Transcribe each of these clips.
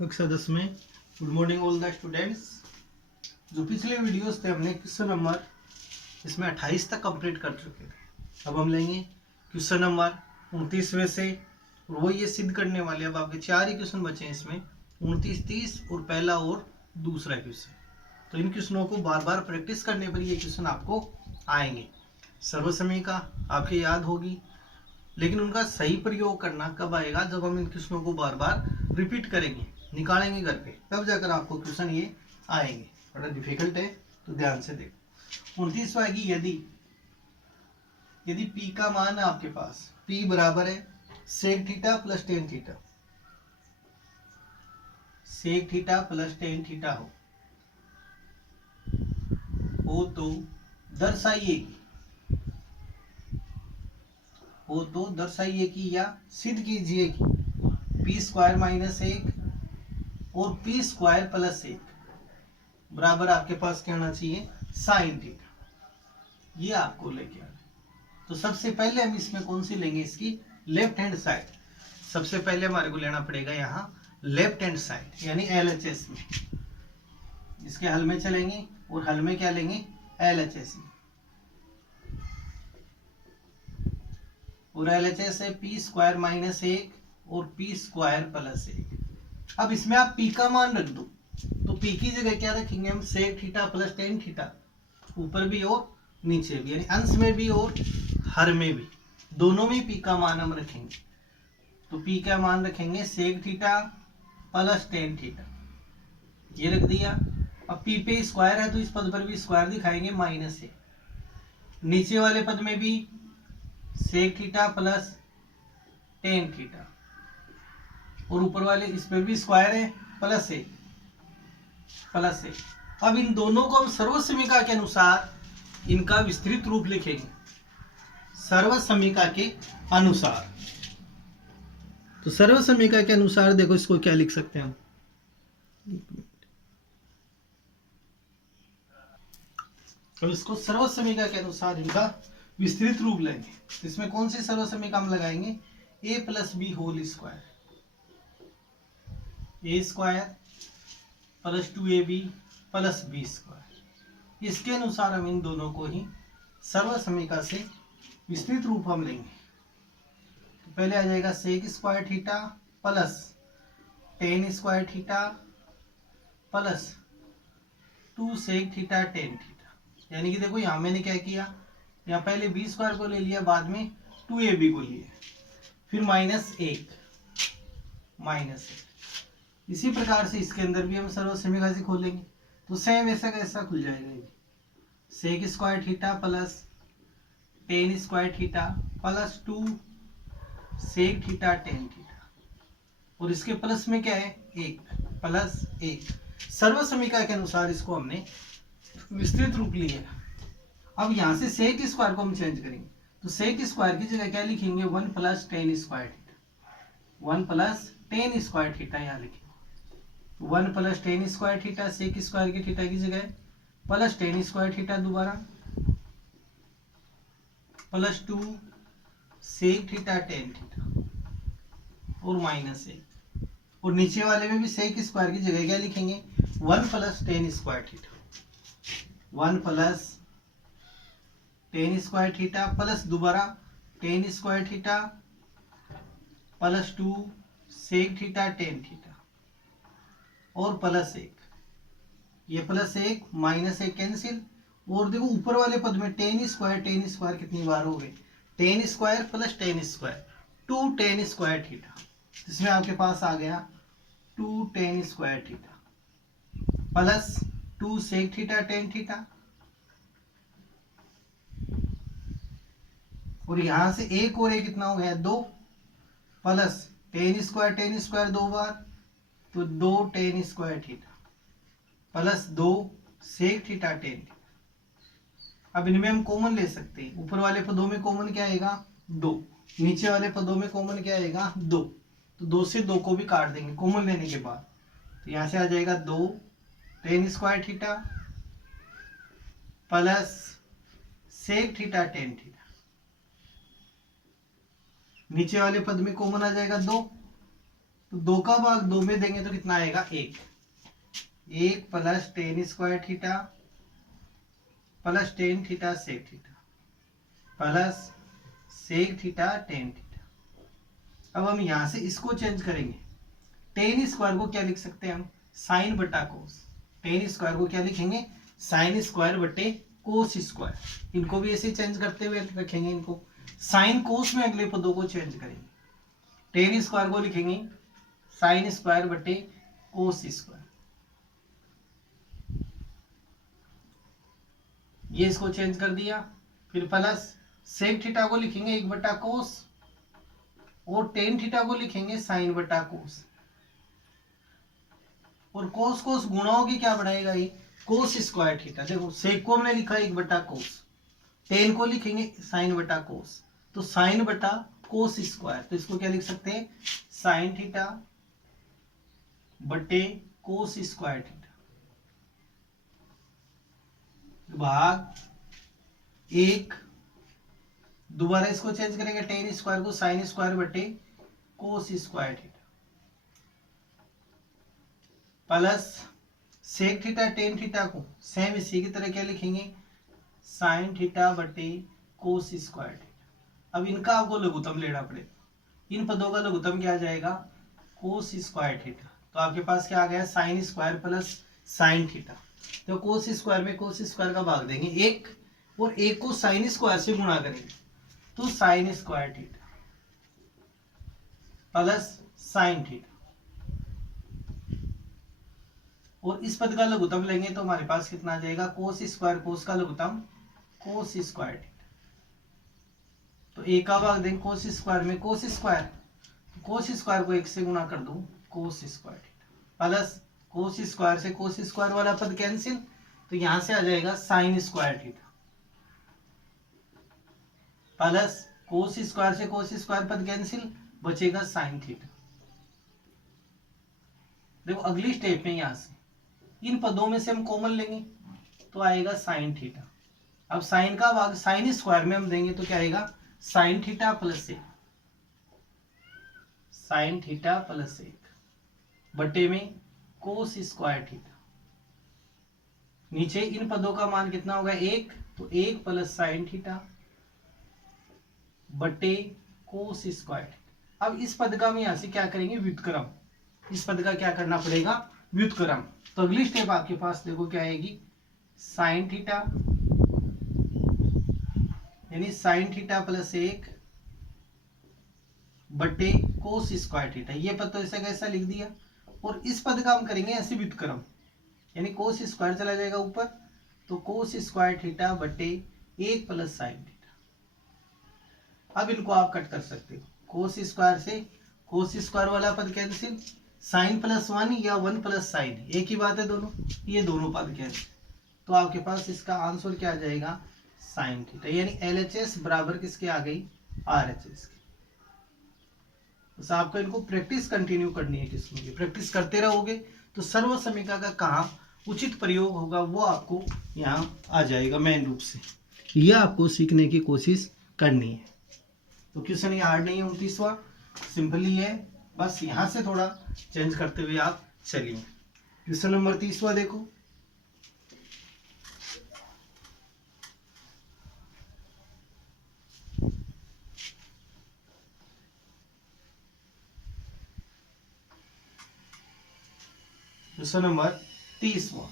कक्षा 10 में good morning all the students. जो पिछले वीडियोस थे हमने क्वेश्चन नंबर इसमें 28 तक कंप्लीट कर चुके थे। अब हम लेंगे क्वेश्चन नंबर 29वें से, और वो ये सिद्ध करने वाले। अब आपके 4 ही क्वेश्चन बचे हैं इसमें, 29, 30 और पहला और दूसरा क्वेश्चन। तो इन क्वेश्चनों को बार बार प्रैक्टिस करने पर ये क्वेश्चन आपको आएंगे। सर्वसमय का आपके याद होगी, लेकिन उनका सही प्रयोग करना कब आएगा? जब हम इन क्वेश्चनों को बार बार रिपीट करेंगे, निकालेंगे घर पे, तब जाकर आपको क्वेश्चन ये आएंगे। बड़ा डिफिकल्ट है, तो ध्यान से देखो। 29वां है कि यदि P का मान है आपके पास, P बराबर है sec theta plus tan theta, sec theta plus tan theta हो तो दर्शाइए कि या सिद्ध कीजिए कि पी स्क्वायर माइनस 1 और पी स्क्वायर प्लस 1 बराबर आपके पास क्या होना चाहिए? Sine theta. ये आपको लेके आना। तो सबसे पहले हम इसमें कौन सी लेंगे? इसकी लेफ्ट हैंड साइड। सबसे पहले हमारे को लेना पड़ेगा यहाँ लेफ्ट हैंड साइड, यानी LHS में। इसके हल में चलेंगे और हल में क्या लेंगे? LHS में। और LHS है पी स्क्वायर माइनस 1 और पी स्क्वायर प्लस 1। अब इसमें आप पी का मान रख दो, तो पी की जगह क्या रखेंगे हम? Sec theta plus tan theta, ऊपर भी और नीचे भी, यानी अंश में भी और हर में भी, दोनों में पी का मान हम रखेंगे। तो पी का मान रखेंगे sec theta plus tan theta, ये रख दिया। अब पी पे स्क्वायर है तो इस पद पर भी स्क्वायर दिखाएंगे माइनस 1। नीचे वाले पद में भी sec theta plus tan theta, और ऊपर वाले इस पे भी स्क्वायर है प्लस 1। अब इन दोनों को हम सर्वसमीका के अनुसार इनका विस्तृत रूप लिखेंगे, सर्वसमीका के अनुसार। तो सर्वसमीका के अनुसार देखो इसको क्या लिख सकते हैं हम? अब इसको सर्वसमीका के अनुसार इनका विस्तृत रूप लेंगे। इसमें कौन सी सर्वसमीका हम लगाएंगे? a plus B whole square, A square plus 2ab plus B square. इसके अनुसार हम इन दोनों को ही सर्वसमीका से विस्तृत रूप हम लेंगे। तो पहले आ जाएगा sec square theta plus ten square theta plus 2 sec theta ten theta. यानी कि देखो यहाँ मैंने क्या किया, यहाँ पहले बी स्क्वायर को ले लिया, बाद में 2ab को लिया, फिर माइनस 1। इसी प्रकार से इसके अंदर भी हम सर्वसमीका से खोलेंगे, तो सेम ऐसा कैसा खुल जाएगा। ये sec square theta plus ten square theta plus 2 sec theta ten theta, और इसके प्लस में क्या है? 1 प्लस 1। सर्वसमीका के अनुसार इसको हमने विस्तृत रूप लिया। अब यहाँ से सेक स्क्वायर को हम चेंज करेंगे, तो सेक स्क्वायर की जगह क्या लिखेंगे? 1 plus ten square theta, 1 plus ten square theta यहाँ लिखेंगे। 1 plus ten square theta, sec square की थीटा की जगह प्लस टेन स्क्वायर थीटा दोबारा, plus 2 sec theta ten theta, और माइनस 1। और नीचे वाले में भी सेक स्क्वायर की जगह क्या लिखेंगे? 1 plus ten square theta, 1 plus ten square theta plus दोबारा ten square theta plus 2 sec theta ten theta, और प्लस 1। ये प्लस 1 माइनस 1 कैंसिल। और देखो ऊपर वाले पद में टेन स्क्वायर कितनी बार हो गए? Tan square plus ten square, 2 tan square theta. इसमें आपके पास आ गया 2 tan square theta plus 2 sec theta ten theta, और यहां से एक और एक कितना हो गया? 2 प्लस टेन स्क्वायर 2 बार, तो 2 tan square theta plus 2 sec theta ten theta. अब इनमें हम कॉमन ले सकते हैं। ऊपर वाले पदों में कॉमन क्या आएगा? 2। नीचे वाले पदों में कॉमन क्या आएगा? 2। तो 2 से 2 को भी काट देंगे कॉमन लेने के बाद। तो यहां से आ जाएगा 2 tan square theta plus sec theta ten theta. नीचे वाले पद में कॉमन आ जाएगा 2, तो 2 का भाग 2 में देंगे तो कितना आएगा 1 plus ten square theta plus tan theta sec theta plus sec theta ten theta. अब हम यहां से इसको चेंज करेंगे। टेन स्क्वायर को क्या लिख सकते हैं हम, साइन बटा कोस। टेन स्क्वायर को क्या लिखेंगे, साइन स्क्वायर बटे कोस स्क्वायर। इनको भी ऐसे चेंज करते हुए रखेंगे, इनको साइन कोस में अगले पदों को चेंज करेंगे। टेन स्क्वायर को लिखेंगे साइन स्क्वायर बटे कोस स्क्वायर, ये इसको चेंज कर दिया। फिर प्लस सेक थीटा को लिखेंगे 1 बटा कोस और टेन थीटा को लिखेंगे साइन बटा कोस। और कोस कोस गुणा होगी, क्या बढ़ाएगा ये कोस स्क्वायर थीटा। देखो सेक को हमने लिखा 1 बटा कोस, टेन को लिखेंगे साइन बटा कोस, तो साइन बटा कोस स्क्वायर। तो इसको क्या लिख सकते हैं, साइन थीटा बटे कोस स्क्वायर थीटा भाग 1। दोबारा इसको चेंज करेंगे, टेन स्क्वायर को साइन स्क्वायर बटे cos square theta plus sec theta ten theta को सेम इसी की तरह क्या लिखेंगे, साइन थीटा बटे कोस स्क्वायर थीटा। अब इनका आपको लघुत्तम लेना पड़ेगा। इन पदों का लघुत्तम क्या आ जाएगा, कोस स्क्वायर थीटा। तो आपके पास क्या आ गया, sine square plus sine theta. तो कोस स्क्वायर में कोस स्क्वायर का भाग देंगे 1 और 1 को साइन स्क्वायर से गुणा करेंगे, तो sine square theta plus sine theta. और इस पद का लघुत्तम लेंगे तो हमारे पास कितना आ जाएगा, कोस स्क्वायर कोस का लघुत्तम कोस स्क्वायर थीटा। तो 1 का भाग देंगे कोस स्क्वायर में कोस स्क्वायर, कोस स्क्वायर को 1 से गुणा कर दूं कोस square theta plus cos square से कोस स्क्वायर वाला पद कैंसिल, तो यहां से आ जाएगा sine square theta plus cos square से कोस स्क्वायर पद कैंसिल, बचेगा साइन थीटा। देखो अगली स्टेप में यहां से इन पदों में से हम कॉमन लेंगे तो आएगा साइन थीटा। अब साइन का भाग साइन स्क्वायर में हम देंगे तो क्या आएगा, sine theta plus 1, sine theta plus 1 बटे में कोस स्क्वायर थीटा। नीचे इन पदों का मान कितना होगा 1, तो 1 प्लस साइन थीटा बटे कोस स्क्वायर थीटा। अब इस पद का हम यहां से क्या करेंगे, व्युत्क्रम। इस पद का क्या करना पड़ेगा, व्युत्क्रम। तो अगली स्टेप आपके पास देखो क्या आएगी, साइन थीटा यानी साइन थीटा प्लस 1 बटे कोस स्क्वायर थीटा। ये पद तो ऐसा कैसा लिख दिया। और इस पद का हम करेंगे ऐसे व्युत्क्रम, यानी कोस स्क्वायर चला जाएगा ऊपर, तो कोस स्क्वायर थीटा बटे 1 प्लस साइन थीटा। अब इनको आप कट कर सकते हो, कोस स्क्वायर से कोस स्क्वायर वाला पद कैंसिल, साइन प्लस 1 या 1 प्लस साइन एक ही बात है दोनों, ये दोनों पद कैंसिल। तो आपके पास इसका आंसर क्या आ जाएगा, साइन थीटा। यानी LHS बराबर किसके आ गई, RHS के। बस आपको इनको प्रैक्टिस कंटिन्यू करनी है, किसमें की प्रैक्टिस करते रहोगे तो सर्व समीकरण का कहाँ उचित प्रयोग होगा वो आपको यहाँ आ जाएगा मेन रूप से। ये आपको सीखने की कोशिश करनी है। तो क्वेश्चन ये हार्ड नहीं है, 29वां सिंपली है, बस यहाँ से थोड़ा चेंज करते हुए आप चलिए। क्वेश्चन नंबर 30वां देखो, क्वेश्चन नंबर 30वां।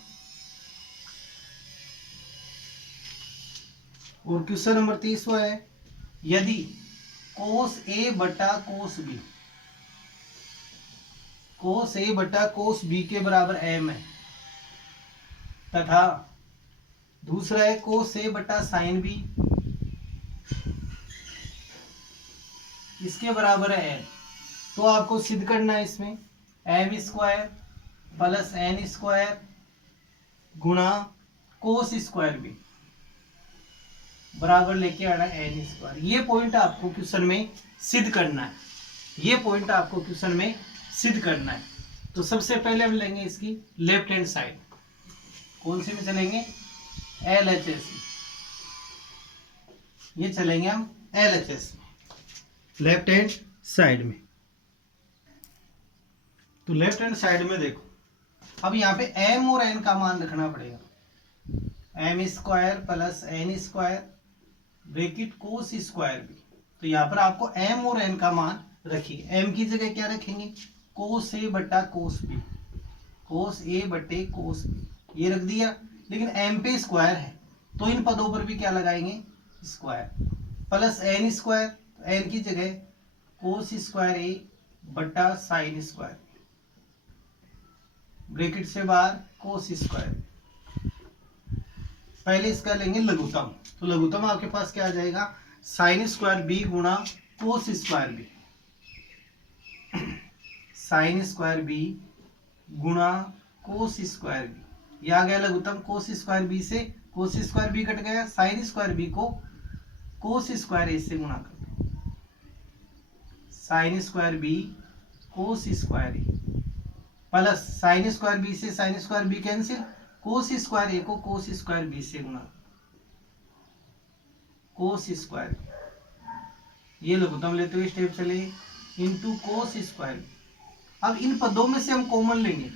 और क्वेश्चन नंबर 30वां है, यदि कोस A बटा कोस B, कोस A बटा कोस B के बराबर m है, तथा दूसरा है कोस A बटा साइन B इसके बराबर है n, तो आपको सिद्ध करना है इसमें m square plus n square गुणा कोस स्क्वायर b बराबर लेके आना n स्क्वायर। ये पॉइंट आपको क्वेश्चन में सिद्ध करना है, ये पॉइंट आपको क्वेश्चन में सिद्ध करना है। तो सबसे पहले हम लेंगे इसकी लेफ्ट हैंड साइड, कौन सी में चलेंगे, LHS, ये चलेंगे हम LHS में, लेफ्ट हैंड साइड में। तो लेफ्ट हैंड साइड में देखो, अब यहाँ पे m और n का मान रखना पड़ेगा, m square plus n square bracket cos square भी। तो यहाँ पर आपको m और n का मान रखिए, m की जगह क्या रखेंगे, कोस a बटा कोस b, कोस a बटे कोस b, ये रख दिया। लेकिन m पे स्क्वायर है तो इन पदों पर भी क्या लगाएंगे, square, plus n square, n की जगह कोस स्क्वायर a बटा साइन स्क्वायर, ब्रैकेट से बाहर कोस स्क्वायर। पहले इसका लेंगे लघुत्तम, तो लघुत्तम आपके पास क्या आ जाएगा, साइन स्क्वायर बी गुणा cos square B, sine square B गुणा कोस स्क्वायर बी, ये आ गया लघुत्तम। कोस स्क्वायर बी से कोस स्क्वायर बी कट गया, साइन स्क्वायर बी को कोस स्क्वायर ए से गुणा कर दो, sine square B cos square A, plus sine square B से sine square B cancel, cos square A को कोस स्क्वायर बी से गुणा, कोस स्क्वायर, ये लघुत्तम लेते हुए स्टेप चले इनटू कोस स्क्वायर। अब इन पदों में से हम कॉमन लेंगे,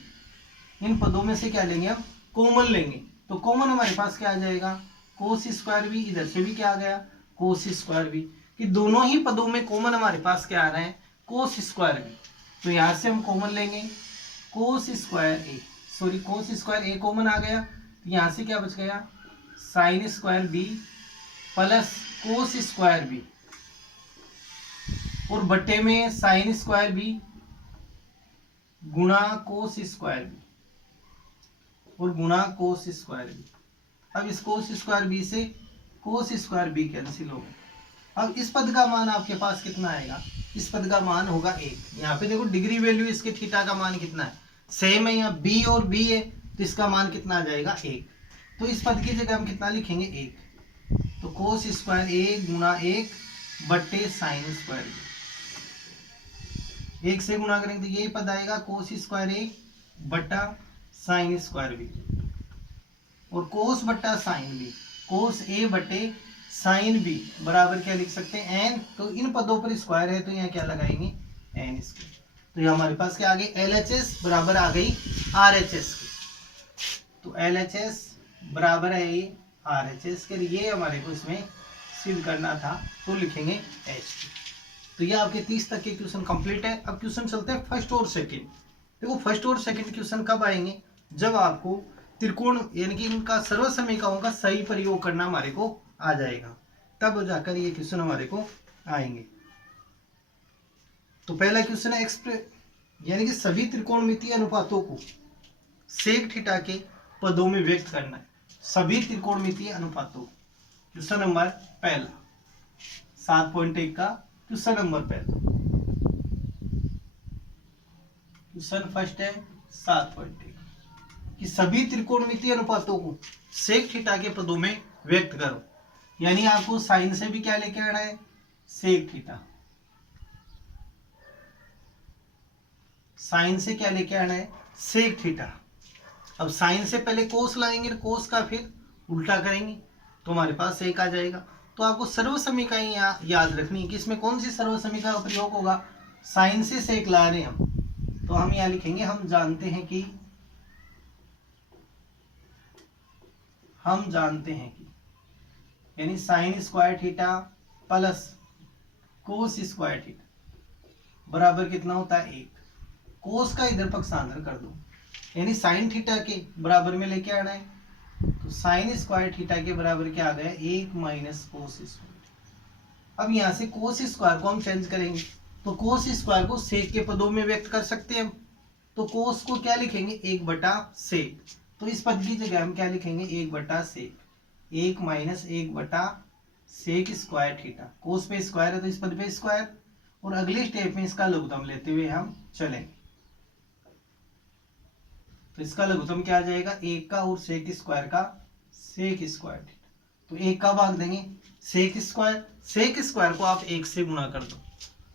इन पदों में से क्या लेंगे, हम कॉमन लेंगे। तो कॉमन हमारे पास क्या आ जाएगा, कोस स्क्वायर भी, इधर से भी क्या आ गया, कोस स्क्वायर भी, कि दोनों ही पदों में कॉमन हमारे पास क्या आ रहा है, कोस स्क्वायर भी। तो यहां से हम कॉमन लेंगे cos square A, sorry cos square A common आ गया, तो यहां से क्या बच गया, sine square B plus cos square B, और बट्टे में साइन स्क्वायर बी गुणा कोस स्क्वायर बी और गुणा कोस स्क्वायर बी। अब इस कोस स्क्वायर बी से कोस स्क्वायर बी कैंसिल हो गया। अब इस पद का मान आपके पास कितना आएगा, इस पद का मान होगा 1। यहाँ पे देखो डिग्री वैल्यू इसके थीटा का मान कितना है, सेम है, यहाँ b और b है, तो इसका मान कितना आ जाएगा 1। तो इस पद की जगह हम कितना लिखेंगे 1, तो कोस स्क्वायर ए गुणा 1 बट्टे साइन स्क्वायर बी, 1 से गुणा करेंगे तो यही पद आएगा कोस स्क्वायर ए बट्टा साइन स्क्वायर बी, और कोस बट्टा साइन बी, कोस ए बटे साइन बी बराबर क्या लिख सकते हैं n। तो इन पदों पर स्क्वायर है तो यहाँ क्या लगाएंगे n स्क्वायर। तो ये हमारे पास क्या आ गई, LHS बराबर आ गई RHS की। तो LHS बराबर है ये RHS के, लिए हमारे को इसमें सिद्ध करना था, तो लिखेंगे H। तो ये आपके 30 तक के क्वेश्चन कंप्लीट है। अब क्वेश्चन चलते हैं फर्स्ट और सेकंड। देखो फर्स्ट और सेकंड क्वेश्चन कब आएंगे, जब आपको त्रिकोण यानी कि इनका सर्व समीकरणों का सही प्रयोग करना हमारे को आ जाएगा, तब जाकर ये क्वेश्चन हमारे को आएंगे। तो पहला क्वेश्चन है यानी कि सभी त्रिकोणमितीय अनुपातों को सेक थीटा के पदों में व्यक्त करना है, सभी त्रिकोणमितीय अनुपातों। क्वेश्चन नंबर पहला 7.1 का क्वेश्चन नंबर पहला, क्वेश्चन फर्स्ट है 7.1 कि सभी त्रिकोणमितीय अनुपातों को सेक थीटा के पदों में व्यक्त करो। यानी आपको साइन से भी क्या लेके आना है, सेक थीटा, साइन से क्या लेके आना है, सेक थीटा। अब साइन से पहले कोस लाएंगे, कोस का फिर उल्टा करेंगे तो हमारे पास सेक आ जाएगा। तो आपको सर्व समीकरण यहाँ याद रखनी है कि इसमें कौन सी सर्व समीकरण का प्रयोग होगा, साइन से सेक ला रहे हैं हम, तो हम यहाँ लिखेंगे हम जानते हैं कि यानी sine square theta plus cos square theta बराबर कितना होता है 1। कोस का इधर पक्षांतर कर दो, यानी साइन थीटा के बराबर में लेके आना है, तो साइन स्क्वायर थीटा के बराबर क्या आ गया 1 माइनस कोस स्क्वायर। अब यहाँ से कोस स्क्वायर को हम चेंज करेंगे, तो कोस स्क्वायर को सेक के पदों में व्यक्त कर सकते हैं हम, तो कोस को क्या लिखेंगे 1 बटा सेक। तो इस पद की जगह हम क्या लिखेंगे 1 बटा सेक, 1 माइनस 1 बटा सेक स्क्वायर थीटा। कोस पे स्क्वायर है तो इस पद पे स्क्वायर, और अगले स्टेप में इसका लघुत्तम लेते हुए हम चलेंगे। तो इसका लघुत्तम क्या आ जाएगा 1 का और सेक स्क्वायर का सेक स्क्वायर थीटा। तो 1 का भाग देंगे सेक स्क्वायर को आप 1 से गुणा कर दो,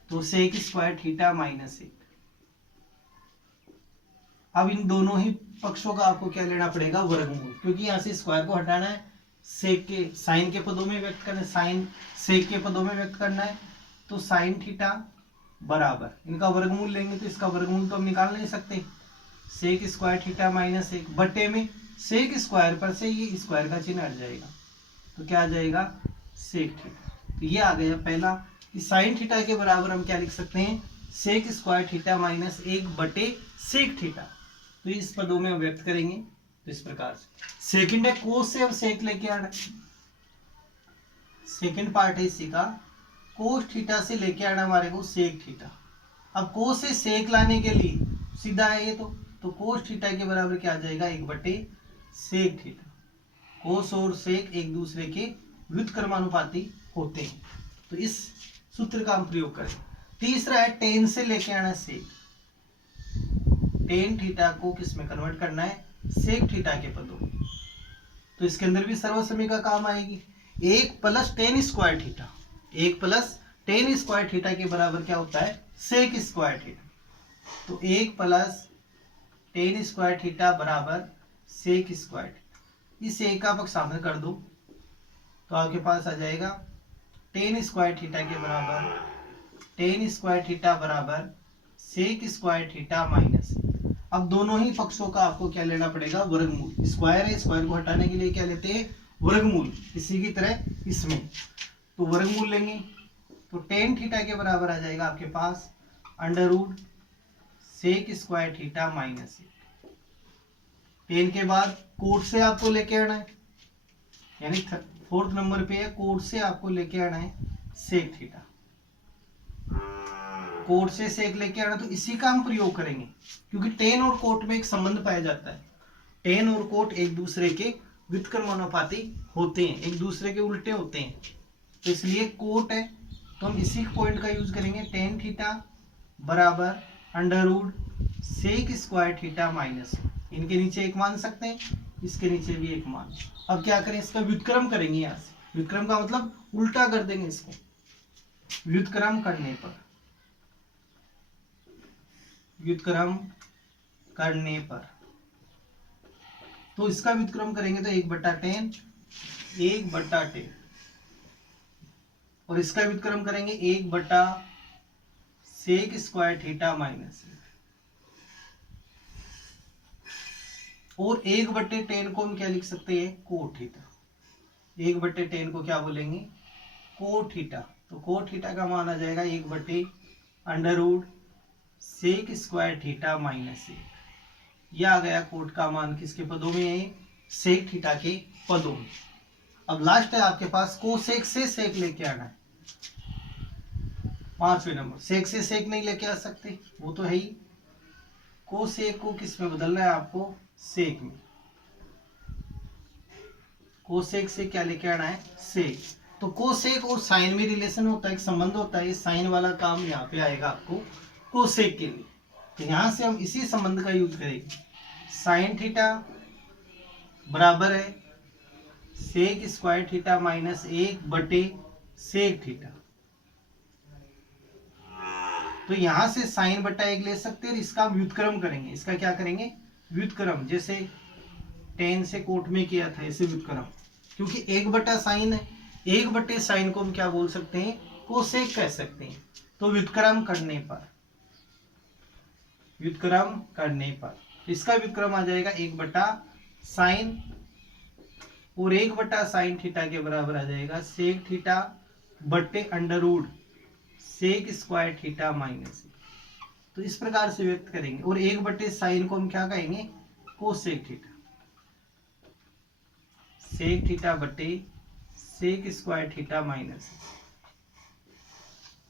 तो सेक स्क्वायर थीटा माइनस 1। अब इन दोनों ही पक्षों का आपको क्या लेना पड़ेगा, वर्गमूल, क्योंकि यहाँ से स्क्वायर को हटाना है, सेक के साइन के पदों में व्यक्त करना है, साइन सेक के पदों में व्यक्त करना है। तो साइन थीटा बराबर, इनका वर्गमूल लेंगे तो इसका वर्गमूल तो हम निकाल नहीं सकते, सेक स्क्वायर थीटा माइनस 1 बटे में सेक स्क्वायर पर से ये स्क्वायर का चिन्ह हट जाएगा, तो क्या आ जाएगा सेक थीटा। तो ये आ गया पहला कि साइन थीटा के बराबर हम क्या लिख सकते हैं, सेक स्क्वायर थीटा माइनस 1 बटे सेक थीटा। तो इस पदों में हम व्यक्त करेंगे तो इस प्रकार से। सेकंड है कोस से अब सेक लेके आना, सेकंड पार्ट है इसी का, कोस थीटा से लेके आना हमारे को सेक थीटा। अब कोस से सेक लाने के लिए सीधा है ये, तो कोस थीटा के बराबर क्या आ जाएगा 1 बटे सेक थीटा। कोस और सेक एक दूसरे के व्युत्क्रमानुपाती होते हैं, तो इस सूत्र का हम प्रयोग करें। तीसरा है टेन से लेके आना सेक, टेन थीटा को किस में कन्वर्ट करना है, सेक थीटा के पदों में। तो इसके अंदर भी सर्वसमी का काम आएगी, 1 plus ten square theta, 1 plus ten square theta के बराबर क्या होता है सेक स्क्वायर थीटा। तो 1 प्लस टेन स्क्वायर थीटा बराबर सेक स्क्वायर थीटा। इस एक का पक्षांतर कर दो तो आपके पास आ जाएगा टेन स्क्वायर थीटा के बराबर, टेन स्क्वायर थीटा बराबर सेक स्क्वायर थीटा माइनस। अब दोनों ही पक्षों का आपको क्या लेना पड़ेगा, वर्गमूल। स्क्वायर है, स्क्वायर को हटाने के लिए क्या लेते हैं, वर्गमूल। इसी की तरह इसमें तो वर्गमूल लेंगे तो टेन थीटा के बराबर आ जाएगा आपके पास under root sec square theta minus 1। Ten के बाद कोट से आपको लेके आना है, यानी फोर्थ नंबर पे है, कोट से आपको लेके आना है सेक थीटा। कोट से सेक लेके आना, तो इसी का हम प्रयोग करेंगे क्योंकि टेन और कोट में एक संबंध पाया जाता है। टेन और कोट एक दूसरे के व्युत्क्रमानुपाती होते हैं, एक दूसरे के उल्टे होते हैं, तो इसलिए कोट है तो हम इसी पॉइंट का यूज करेंगे। टेन थीटा बराबर under root sec square theta minus, इनके नीचे एक मान सकते हैं, इसके नीचे भी एक मान। अब क्या करें, इसका व्युत्क्रम करेंगे। यहाँ से व्युत्क्रम का मतलब उल्टा कर देंगे इसको। व्युत्क्रम करने पर, व्युत्क्रम करने पर तो इसका व्युत्क्रम करेंगे तो 1/10, 1/10, और इसका व्युत्क्रम करेंगे 1 बटा सेक स्क्वायर थीटा माइनस, और 1/10 को हम क्या लिख सकते हैं, कोट थीटा। 1/10 को क्या बोलेंगे, कोट थीटा। तो कोट थीटा का मान आ जाएगा 1/√, सेक स्क्वायर थीटा माइनस 1। यह आ गया कोट का मान, किसके पदों में है, सेक थीटा के पदों में। अब लास्ट है आपके पास कोसेक से सेक लेके आना है। 5वें नंबर, सेक से सेक नहीं लेके आ सकते, वो तो है ही। कोसेक को किस में बदलना है आपको, सेक में। कोसेक से क्या लेके आना है, सेक। तो कोसेक और साइन में रिलेशन होता है, एक संबंध होता है, साइन वाला काम यहाँ पे आएगा आपको कोसेक के लिए। तो यहां से हम इसी संबंध का यूज करेंगे। साइन थीटा बराबर है सेक स्क्वायर थीटा माइनस 1 बटे सेक थीटा। तो यहां से साइन बटा 1 ले सकते हैं, इसका व्युत्क्रम करेंगे। इसका क्या करेंगे, व्युत्क्रम, जैसे टेन से कोट में किया था ऐसे व्युत्क्रम, क्योंकि 1 बटा साइन है, 1 बटे साइन को हम क्या बोल सकते हैं, कोसेक कह सकते हैं। तो व्युत्क्रम करने पर, व्युत्क्रम करने पर इसका व्युत्क्रम आ जाएगा 1 बटा साइन, और 1 बटा साइन थीटा के बराबर आ जाएगा सेक थीटा बटे under root sec square theta minus. तो इस प्रकार से व्यक्त करेंगे, और 1 बटे साइन को हम क्या कहेंगे, कोसेक थीटा। सेक थीटा बटे सेक स्क्वायर थीटा माइनस,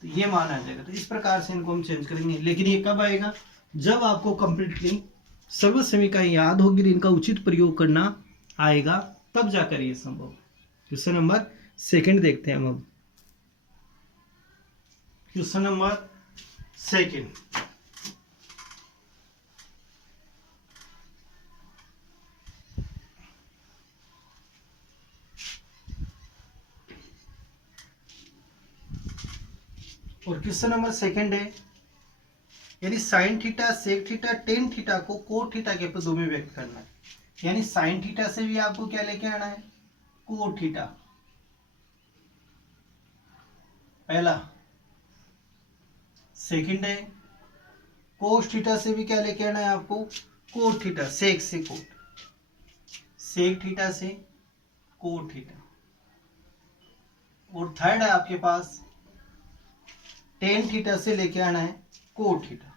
तो ये मान आ जाएगा। तो इस प्रकार से इनको हम चेंज करेंगे, लेकिन ये कब आएगा, जब आपको कंप्लीटली सर्वसमीकरण याद होगी, इनका उचित प्रयोग करना आएगा, तब जाकर ये संभव। क्वेश्चन नंबर सेकंड देखते हैं हम। क्वेश्चन नंबर सेकंड, और क्वेश्चन नंबर सेकंड है, यानी sine theta sec theta ten theta को कोट थीटा के पदों में व्यक्त करना है। यानी साइन थीटा से भी आपको क्या लेके आना है, कोट थीटा। पहला सेकंड है कोस थीटा से भी क्या लेके आना है आपको, कोट थीटा, सेक से कोट, सेक थीटा से कोट थीटा। और थर्ड है आपके पास टेन थीटा से लेके आना है कोट थीटा।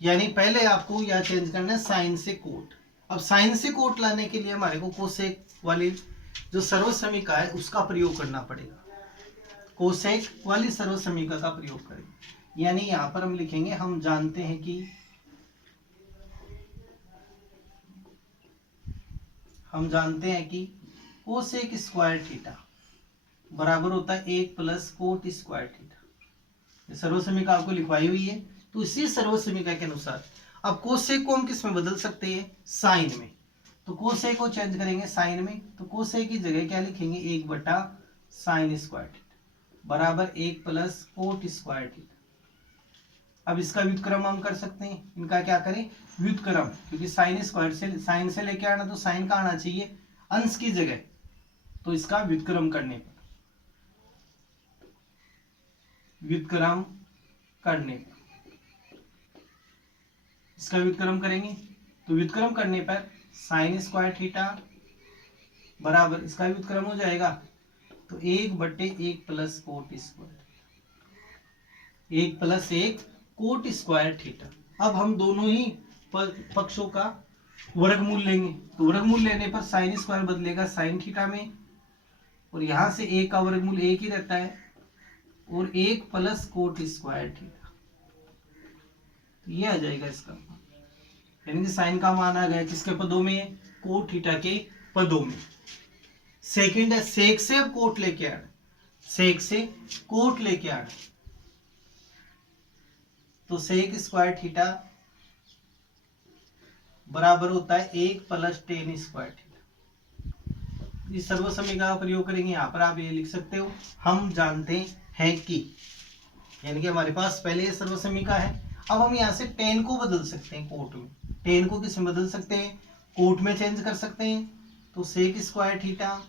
यानी पहले आपको यह चेंज करना है साइन से कोट। अब साइन से कोट लाने के लिए हमारे को कोसेक वाली जो सर्वसमीका है उसका प्रयोग करना पड़ेगा, कोसेक वाली सर्वसमीका का प्रयोग करेंगे। यानी यहां पर हम लिखेंगे, हम जानते हैं कि कोसेक स्क्वायर थीटा बराबर होता है 1 प्लस कोट स्क्वायर थीटा। सर्वसमीका आपको लिखवाई हुई है, तो इसी सर्वसमीका के अनुसार अब कोसेक को हम किस में बदल सकते हैं, साइन में। तो कोसेक को चेंज करेंगे साइन में, तो कोसेक की जगह क्या लिखेंगे, 1 बटा साइन स्क्वायर थीटा बराबर 1 प्लस कोट स्क्वायर थीटा। अब इसका व्युत्क्रम हम कर सकते हैं, इनका क्या करें, व्युत्क्रम, क्योंकि साइन स्क्वायर से साइन से लेके आना तो साइन का आना चाहिए अंश की जगह, तो इसका व्युत्क्रम करने पर इसका व्युत्क्रम करेंगे, तो व्युत्क्रम करने पर साइन स्क्वायर थीटा बराबर, इसका व्युत्क्रम हो जाएगा तो 1 बटे 1 plus coat square, 1 plus 1 coat square theta. अब हम दोनों ही पक्षों का वर्गमूल लेंगे, तो वर्गमूल लेने पर साइन स्क्वायर बदलेगा साइन थीटा में, और यहां से 1 का वर्गमूल 1 ही रहता है, और 1 प्लस कोट स्क्वायर थीटा, ये आ जाएगा इसका, यानी कि साइन का मान आ गया किसके पदों में, कोट थीटा के पदों में। सेकंड है सेक से अब कोट लेके आना, सेक से कोट लेके आना, तो सेक स्क्वायर थीटा बराबर होता है 1 प्लस टेन स्क्वायर थीटा। इस सर्वसमीका का प्रयोग करेंगे, यहां पर आप ये लिख सकते हो, हम जानते हैं कि, यानी कि हमारे पास पहले ये सर्वसमीका है। अब हम यहाँ से टेन को बदल सकते हैं कोट में, टेन को किस में बदल सकते हैं, कोट में चेंज कर सकते हैं, तो सेक स्क्वायर थीटा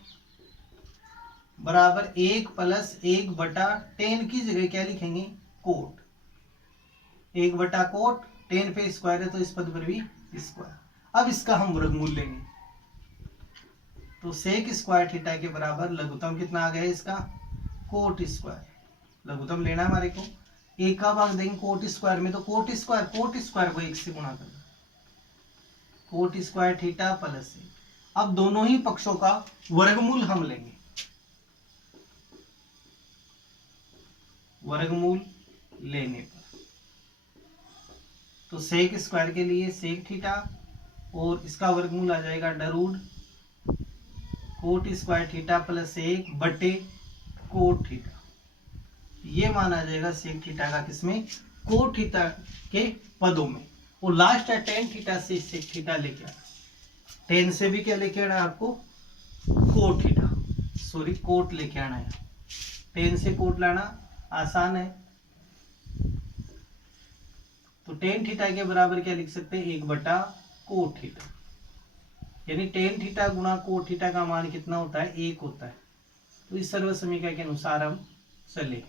बराबर 1 प्लस 1 बटा टेन की जगह क्या लिखेंगे, कोट, 1 बटा कोट, टेन पे स्क्वायर है तो इस पद पर भी स्क्वायर। अब इसका हम वर्गमूल लेंगे, तो सेक स्क्वायर थीटा के बराबर लघुत्तम कितना आ गया इसका, कोट स्क्वायर, लघुत्तम लेना है हमारे को, 1 का भाग देंगे कोट स्क्वायर में, तो कोट स्क्वायर को 1 से गुणा करना, कोट स्क्वायर थीटा प्लस 1। अब दोनों ही पक्षों का वर्गमूल हम लेंगे, वर्गमूल लेने पर तो सेक स्क्वायर के लिए सेक थीटा, और इसका वर्गमूल आ जाएगा √, कोट स्क्वायर थीटा प्लस 1 बटे कोट थीटा, ये माना जाएगा सेक थीटा का किसमें, कोट थीटा के पदों में। और लास्ट है टेन थीटा से सेक थीटा लेके आना, टेन से भी क्या लेके आना है आपको, कोट थीटा, सॉरी कोट लेके आना है, टेन से कोट लाना आसान है, तो टेन थीटा के बराबर क्या लिख सकते हैं, 1 बटा कोट थीटा, यानी टेन थीटा गुणा कोट थीटा का मान कितना होता है, 1 होता है। तो इस सर्वसमीका के अनुसार हम चले,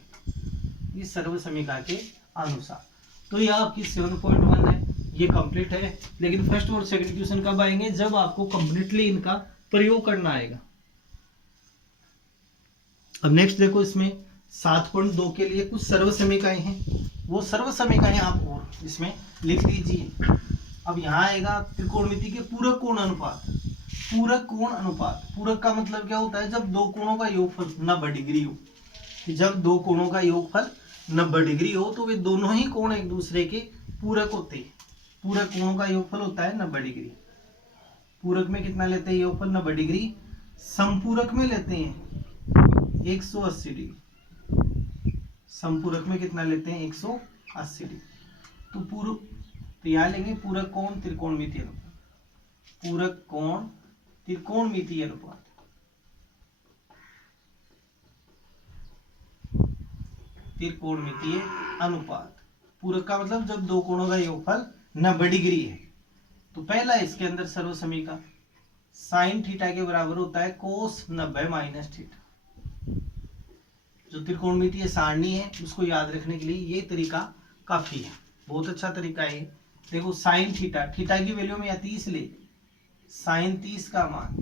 इस सर्वसमीका के अनुसार। तो यह आपकी 7.1 है, ये कंप्लीट है, लेकिन फर्स्ट और सेकंड क्वेश्चन कब आएंगे, जब आपको कंप्लीटली इनका प्रयोग करना आएगा। अब नेक्स्ट देखो, इसमें 7.2 के लिए कुछ सर्वसमीकाएं हैं, वो सर्वसमीकाएं आप और इसमें लिख लीजिए। अब यहाँ आएगा त्रिकोणमिति के पूरक कोण अनुपात, पूरक कोण अनुपात, पूरक का मतलब क्या होता है, जब दो कोणों का योगफल 90 डिग्री हो, जब दो कोणों का योगफल 90 डिग्री हो तो वे दोनों ही कोण एक दूसरे के पूरक होते हैं। पूरक कोणों का योगफल होता है 90 डिग्री, पूरक में कितना लेते हैं योगफल 90 डिग्री, संपूरक में लेते हैं 180 डिग्री, संपूरक में कितना लेते हैं 180 डिग्री। तो यहाँ लेंगे पूरक कोण त्रिकोणमिति अनुपात, पूरक कोण त्रिकोणमिति अनुपात, त्रिकोणमितीय अनुपात। पूरक का मतलब जब दो कोणों का योगफल 90 डिग्री है। तो पहला इसके अंदर सर्वसमीका साइन थीटा के बराबर होता है कोस 90 माइनस थीटा, जो त्रिकोणमितीय सारणी है उसको याद रखने के लिए ये तरीका काफी है, बहुत अच्छा तरीका है। देखो साइन थीटा, थीटा की वैल्यू में या 30 ले, साइन 30 का मान,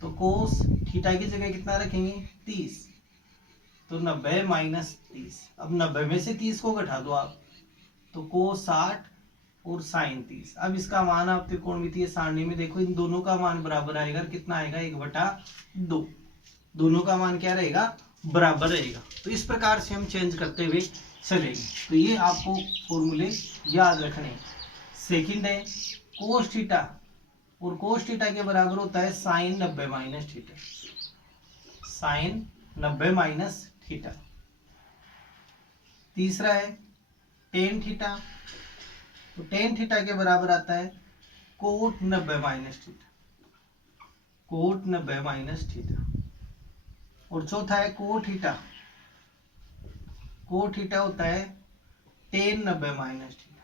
तो कोस थीटा की जगह कितना रखेंगे 30, तो 90 माइनस 30। अब 90 में से 30 को घटा दो आप, तो कोस 60 और साइन 30। अब इसका मान आप त्रिकोणमितीय सारणी में देखो, इन दोनों का मान बराबर आएगा, कितना आएगा 1/2, दोनों का मान क्या रहेगा बराबर रहेगा। तो इस प्रकार से हम चेंज करते हुए चलेंगे। तो ये आपको फॉर्मूले याद रखने। सेकंड है कोस थीटा, और कोस थीटा के बराबर होता है sine 90 minus theta, sine 90 minus theta. तीसरा है टेन थीटा, तो टेन थीटा के बराबर आता है cot 90 minus theta, cot 90 minus theta. और चौथा है को थीटा, को थीटा होता है टेन 90 माइनस थीटा।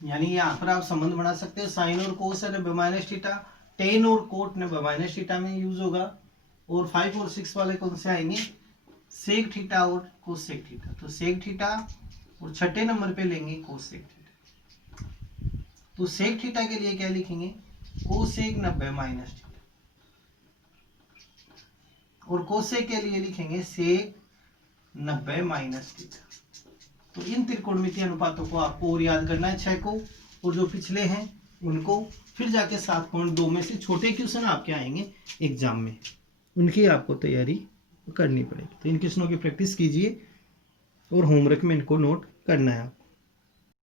यानी यहाँ पर आप संबंध बना सकते हैं, साइन और कोस 90 माइनस थीटा, टेन और कोट 90 माइनस थीटा में यूज होगा। और 5 और 6 वाले कौन से आएंगे, सेक थीटा और कोसेक थीटा। तो सेक थीटा और छठे नंबर पे लेंगे कोसेक थीटा। तो सेक थीटा के लिए क्या लिखेंगे, कोसेक 90 माइनस थीटा, और कोसेक के लिए लिखेंगे सेक 90 माइनस थीटा। तो इन त्रिकोणमितीय अनुपातों को आपको और याद करना है 6 को, और जो पिछले हैं उनको, फिर जाके 7.2 में से छोटे क्वेश्चन आपके आएंगे एग्जाम में, उनकी आपको तैयारी करनी पड़ेगी। तो इन क्वेश्चनों की प्रैक्टिस कीजिए और होमवर्क में इनको नोट करना है आपको।